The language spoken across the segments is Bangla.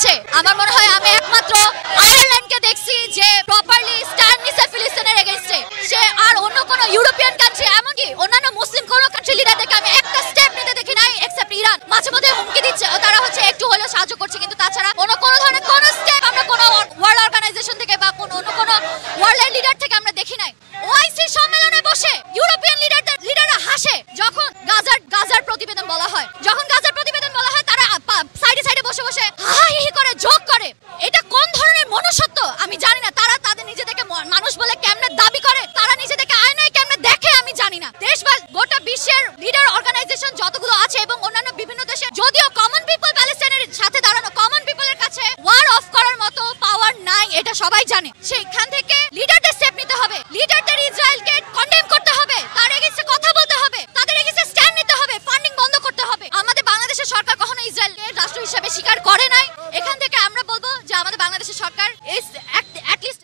হচ্ছে। আমার মনে হয় আমি একমাত্র আয়ারল্যান্ডকে দেখছি যে প্রপারলি স্ট্যান্ড নিছে ফিলিস্তিনের এগেইনস্টে। সে আর অন্য কোনো ইউরোপিয়ান কান্ট্রি এমনকি অন্যান্য মুসলিম কোনো কান্ট্রি লিডারদেরকে আমি একটা স্টেপ নিতে দেখি নাই এক্সেপ্ট ইরান। মাঝে মধ্যে হুমকি দিচ্ছে, তারা হচ্ছে একটু হলেও সাহায্য করছে, কিন্তু তাছাড়া কোনো ধরনের কোনো স্টেপ আমরা কোনো ওয়ার্ল্ড অর্গানাইজেশন থেকে বা অন্য কোনো ওয়ার্ল্ডের লিডার থেকে আমরা দেখি নাই। ওআইসি সম্মেলনে বসে ইউরোপিয়ান লিডাররা হাসে যখন গাজার প্রতিবেদন বলা হয়। যখন গাজার প্রতিবেদন বলা হয় তারা সাইডে বসে বসে হাহি করে জোক করে। এটা কোন ধরনের মনুষ্যত্ব আমি জানি না। তারা তাদের নিজেদেরকে মানুষ বলে কেমনে দাবি করে, তারা নিজেদেরকে আয়নায় কেমনে দেখে আমি জানি না। দেশ বা গোটা বিশ্বের লিডার অর্গানাইজেশন যতগুলো আছে এবং অন্যান্য বিভিন্ন দেশে যদিও কমন পিপল প্যালেস্টাইনের সাথে দাঁড়ানো কমন পিপলের কাছে ওয়ার অফ করার মতো পাওয়ার নাই, এটা সবাই জানে। সেখান থেকে লিডারদের স্টেপ নিতে হবে, লিডারদের ইসরায়েলকে কন্ডেম করতে হবে, তার এগেইনস্টে কথা বলতে হবে, তাদের এগেইনস্টে স্ট্যান্ড নিতে হবে, ফান্ডিং বন্ধ করতে হবে। আমাদের বাংলাদেশের সরকার কখনো ইসরায়েলকে রাষ্ট্র হিসেবে স্বীকার করে নাই। এখান থেকে আমরা বলবো যে আমাদের বাংলাদেশের সরকার is at least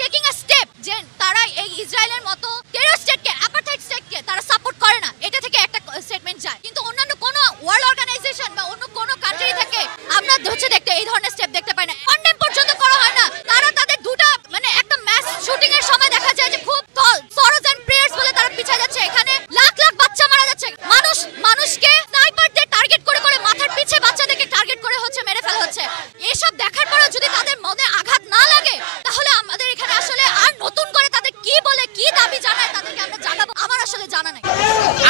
taking a step যে তারা এই ইসরায়েলের মতো টেররিস্ট স্টেটকে, অ্যাপারথাইড স্টেটকে তারা সাপোর্ট করে না, এটা থেকে একটা স্টেটমেন্ট যায়। কিন্তু অন্যান্য কোনো ওয়ার্ল্ড অর্গানাইজেশন বা অন্য কোনো কান্ট্রি থেকে আমরা হচ্ছে দেখতে এই ধরনের স্টেপ দেখতে পাই না। কন্ডেম পর্যন্ত করা হয় না। তারা তাদের দুটা একটা ম্যাচ শুটিং এর সময় দেখা যায় যে খুব সরজ এন্ড প্রেয়ার্স বলে তারা পিছিয়ে যাচ্ছে। এখানে লাখ লাখ বাচ্চা মারা যাচ্ছে। মানুষকে স্নাইপারদের টার্গেট করে মাথার পিছে বাচ্চাদেরকে টার্গেট করে হচ্ছে মেরে ফেলা হচ্ছে। এসব দেখার পরেও যদি তাদের মনে আঘাত না লাগে তাহলে আমাদের এখানে আসলে আর নতুন করে তাদের কি বলে কি দাবি জানায় তাদেরকে আমরা জানাবো, আমার আসলে জানা নাই।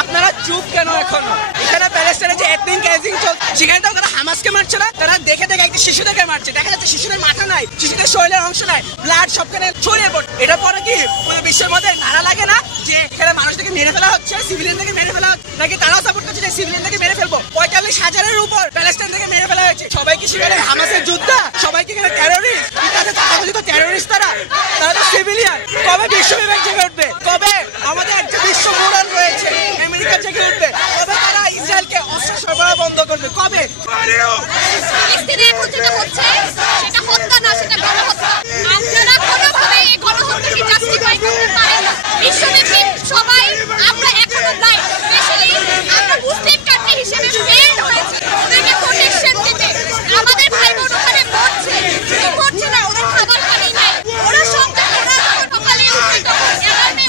আপনারা চুপ কেন এখনো? এখানে প্যালেস্টাইনে যে এথনিক ক্লিনজিং চলছে সেখানে তো তারা হামাসকে মারছে না, তারা দেখে একটা শিশুদেরকে মারছে। দেখা যাচ্ছে শিশুদের মাথা নাই, শিশুদের শরীরের অংশ নাই, ব্লাড সবখানে ছড়িয়ে পড়ছে। এটা পরে কি পুরো বিশ্বের মধ্যে নাড়া লাগে না যে এখানে মানুষদেরকে মেরে ফেলা হচ্ছে, সিভিলিয়ানদেরকে মেরে ফেলা হচ্ছে? নাকি তারাও সাপোর্ট করছে যে সিভিলিয়ানদেরকে মেরে ফেলবো? 45,000-এর উপর প্যালেস্টাইন থেকে মেরে ফেলা হয়েছে। সবাই কি সেখানে হামাসের যোদ্ধা? সবাই কি এখানে টেররিস্ট? তথাকথিত টেররিস্ট তারা তো সিভিলিয়ান। কবে বিশ্ববিভাগ জেগে উঠবে? কবে আমাদের একটা বিশ্ব মোড়ল রয়েছে আমেরিকা জেগে উঠবে? কবে তারা ইসরায়েলকে অস্ত্র সরবরাহ বন্ধ করবে? কবে? ফিলিস্তিনে এখন যেটা হচ্ছে সেটা হত্যা না, সেটা গণহত্যা। আপনারা কোনোভাবে এই গণহত্যাকে জাস্টিফাই করতে পারেন না। বিশ্বব্যাপী সবাই আমরা এখনো লাইভ, স্পেশালি আমরা মুসলিম কান্ট্রি হিসেবে ফেল হয়েছি ওদেরকে প্রোটেকশন দিতে। আমাদের ভাই বোন ওখানে মরছে না, ওদের খাবার পানি নাই, ওরা সকালে উঠে অ্যালার্মে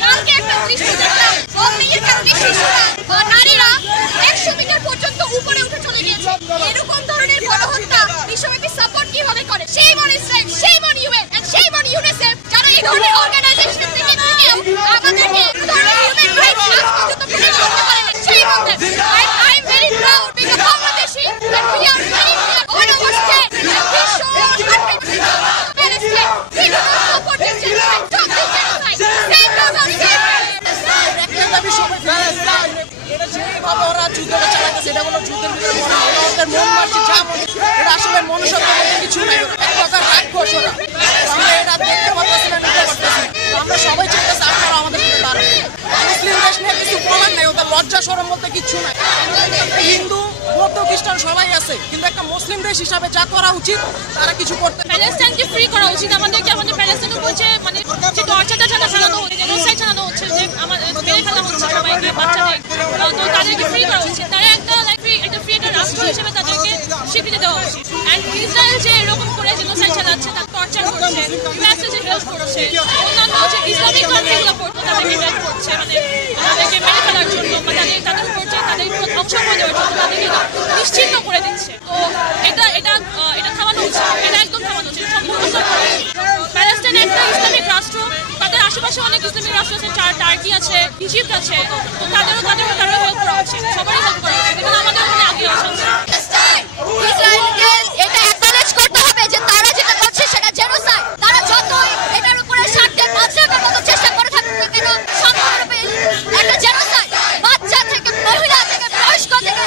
কালকে একটা দৃশ্য দেখলাম, শিশুরা বা নারীরা 100 মিটার পর্যন্ত উপরে উঠে চলে গিয়েছে। এরকম ধরনের গণহত্যা বিশ্বব্যাপী সাপোর্ট কিভাবে করে? সেই মন ইসরায়েল, সেই মন ইউএন এন্ড সেই মন ইউনিসেফ যারা এই ধরনের অর্গানাইজেশন থেকে আমাদেরকে হিউম্যান রাইটস আজ পর্যন্ত প্রোটেক্ট করতে পারে না। সেই মন I am very proud being a Bangladeshi that we are very on our stand and we show our country Palestine. We do not support this genocide. Stop this genocide. Save those on এটা যেভাবে ওরা যুদ্ধটা চালাচ্ছে সেটা কোনো যুদ্ধের ভিতরে মনে হয় না। ওদের মন মারছে যা মনে, এটা আসলে মনুষ্যত্ব বলতে কিছু নাই। এক প্রকার রাক্ষস ওরা। আমরা এটা দেখতে পাচ্ছি না, নিতে পারতেছি না। আমরা সবাই চাইতেছি আপনারা আমাদের সাথে দাঁড়ান। মুসলিম দেশ নিয়ে কিছু বলার নাই, ওদের লজ্জা শরম বলতে কিচ্ছু নাই। হিন্দু বৌদ্ধ খ্রিস্টান সবাই আছে, কিন্তু একটা মুসলিম দেশ হিসাবে যা করা উচিত তারা কিছু করতে। প্যালেস্টাইনকে ফ্রি করা উচিত আমাদেরকে। আমাদের প্যালেস্টাইনের বলছে মানে যে টর্চারটা চালানো হচ্ছে, জেনোসাইড চালানো হচ্ছে, যে আমাদের মেরে ফেলা হচ্ছে সবাইকে, বাচ্চাদের, তো তাদেরকে ফ্রি করা উচিত। তারা একটা ফ্রি একটা রাষ্ট্র হিসেবে তাদেরকে স্বীকৃতি দেওয়া উচিত। অ্যান্ড ইসরায়েল যে এরকম করে জেনোসাইড চালাচ্ছে, তার টর্চার করছে, ইউএসএ যে হেল্প করছে, অন্যান্য হচ্ছে ইসলামিক কান্ট্রিগুলো করতে তাদেরকে হেল্প করছে, মানে তাদেরকে মেরে ফেলার জন্য বা তাদের করছে তাদের ধ্বংস করে দেওয়ার জন্য তাদেরকে নিশ্চিন্ন করে দিচ্ছে। তো এটা থামানো উচিত, এটা একদম থামানো উচিত। প্যালেস্টাইন একটা ইসলামিক রাষ্ট্র, তাদের আশেপাশে অনেক ইসলামিক রাষ্ট্র আছে, টার্কি আছে, ইজিপ্ট আছে, তো তাদেরও হেল্প করা উচিত, সবারই হেল্প করা উচিত। এবং আমাদের ওখানে আগে আসা ইসরায়েলকে এটা অ্যাকনলেজ করতে হবে যে তারা যেটা করছে সেটা জেনোসাইড। তারা যতই এটার উপরে স্বার্থে বাঁচানোর মতো চেষ্টা করে থাকুক না কেন, সম্পূর্ণরূপে একটা জেনোসাইড। বাচ্চা থেকে মহিলা থেকে বয়স্ক থেকে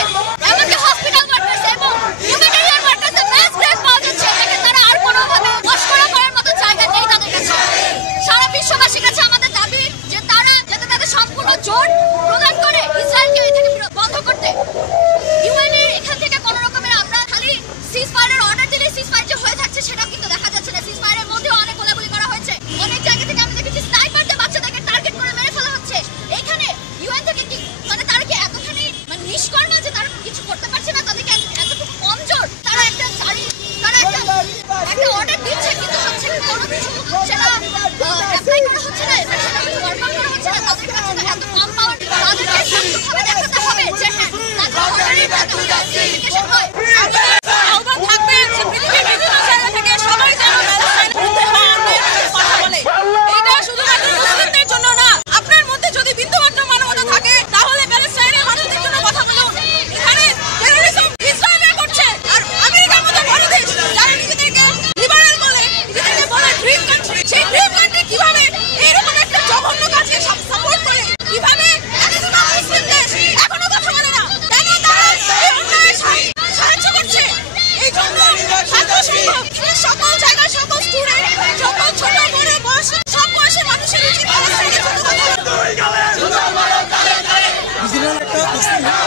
এমনকি হসপিটাল ওয়ার্কার্স এবং হিউম্যানিটেরিয়ান ওয়ার্কার্সের ম্যাস গ্রেড পাওয়া যাচ্ছে। এটাকে তারা আর কোনোভাবে মস্করা করার মতো জায়গা নেই তাদের কাছে। সারা বিশ্ববাসীর কাছে আমাদের দাবি যে তারা যাতে তাদের সম্পূর্ণ জোর প্রদান করে ফিলিস্তিন